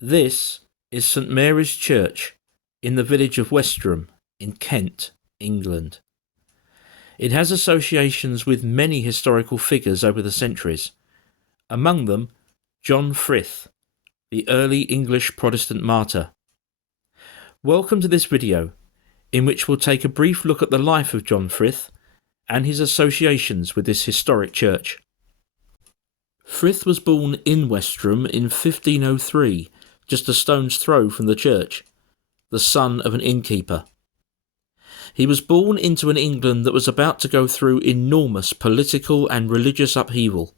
This is St Mary's Church in the village of Westerham in Kent, England. It has associations with many historical figures over the centuries, among them John Fryth, the early English Protestant martyr. Welcome to this video, in which we'll take a brief look at the life of John Fryth and his associations with this historic church. Fryth was born in Westerham in 1503, just a stone's throw from the church, the son of an innkeeper. He was born into an England that was about to go through enormous political and religious upheaval,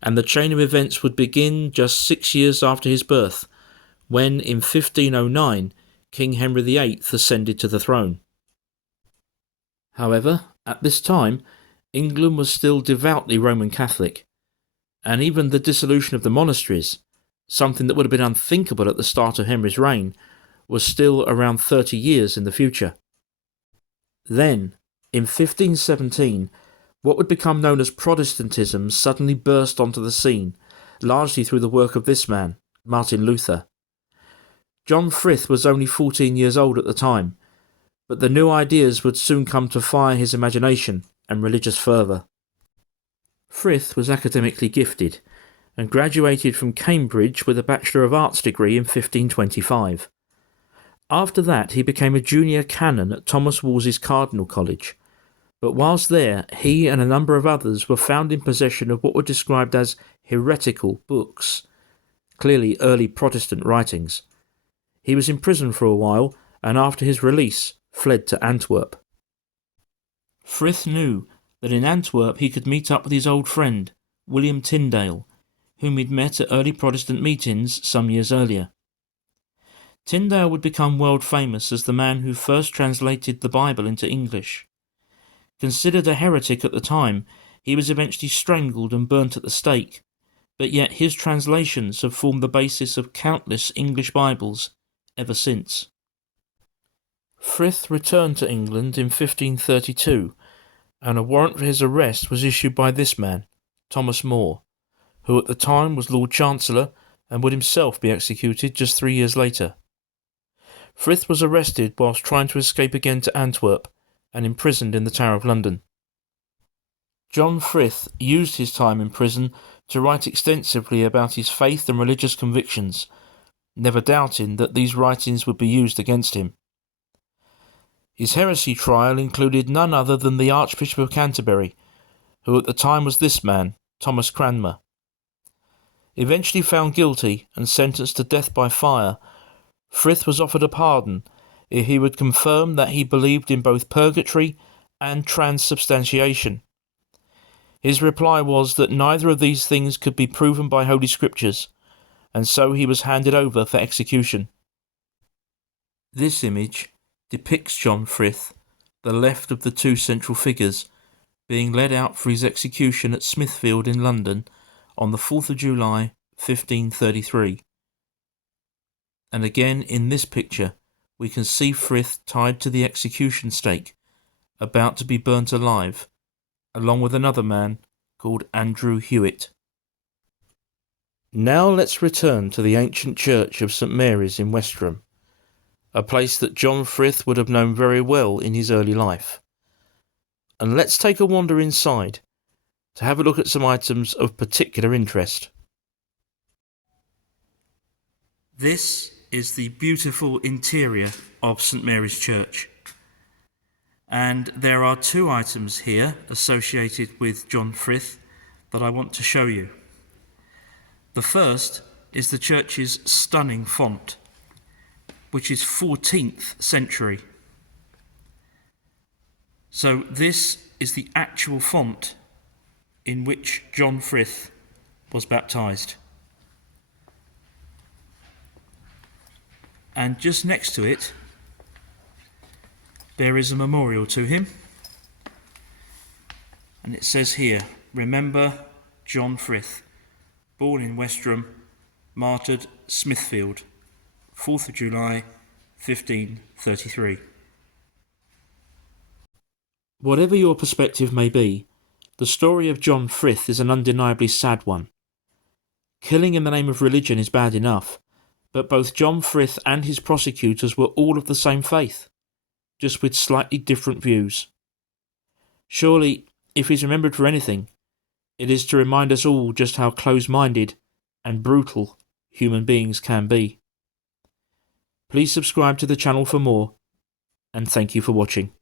and the chain of events would begin just 6 years after his birth, when in 1509 King Henry VIII ascended to the throne. However, at this time, England was still devoutly Roman Catholic, and even the dissolution of the monasteries, something that would have been unthinkable at the start of Henry's reign, was still around 30 years in the future. Then, in 1517, what would become known as Protestantism suddenly burst onto the scene, largely through the work of this man, Martin Luther. John Fryth was only 14 years old at the time, but the new ideas would soon come to fire his imagination and religious fervour. Fryth was academically gifted and graduated from Cambridge with a Bachelor of Arts degree in 1525. After that, he became a junior canon at Thomas Wolsey's Cardinal College, but whilst there, he and a number of others were found in possession of what were described as heretical books, clearly early Protestant writings. He was imprisoned for a while, and after his release, fled to Antwerp. Fryth knew that in Antwerp he could meet up with his old friend, William Tyndale, whom he'd met at early Protestant meetings some years earlier. Tyndale would become world famous as the man who first translated the Bible into English. Considered a heretic at the time, he was eventually strangled and burnt at the stake, but yet his translations have formed the basis of countless English Bibles ever since. Fryth returned to England in 1532, and a warrant for his arrest was issued by this man, Thomas More, who at the time was Lord Chancellor and would himself be executed just 3 years later. Fryth was arrested whilst trying to escape again to Antwerp and imprisoned in the Tower of London. John Fryth used his time in prison to write extensively about his faith and religious convictions, never doubting that these writings would be used against him. His heresy trial included none other than the Archbishop of Canterbury, who at the time was this man, Thomas Cranmer. Eventually found guilty and sentenced to death by fire, Fryth was offered a pardon if he would confirm that he believed in both purgatory and transubstantiation. His reply was that neither of these things could be proven by Holy Scriptures, and so he was handed over for execution. This image depicts John Fryth, the left of the two central figures, being led out for his execution at Smithfield in London on the 4th of July 1533. And again in this picture we can see Fryth tied to the execution stake, about to be burnt alive, along with another man called Andrew Hewitt. Now let's return to the ancient church of St Mary's in Westerham, a place that John Fryth would have known very well in his early life. And let's take a wander inside to have a look at some items of particular interest. This is the beautiful interior of St Mary's Church. And there are two items here associated with John Fryth that I want to show you. The first is the church's stunning font, which is 14th century. So this is the actual font in which John Fryth was baptised. And just next to it, there is a memorial to him. And it says here, "Remember John Fryth, born in Westerham, martyred Smithfield, 4th of July, 1533. Whatever your perspective may be, the story of John Fryth is an undeniably sad one. Killing in the name of religion is bad enough, But both John Fryth and his prosecutors were all of the same faith, just with slightly different views. Surely, if he's remembered for anything, it is to remind us all just how close-minded and brutal human beings can be. Please subscribe to the channel for more, and thank you for watching.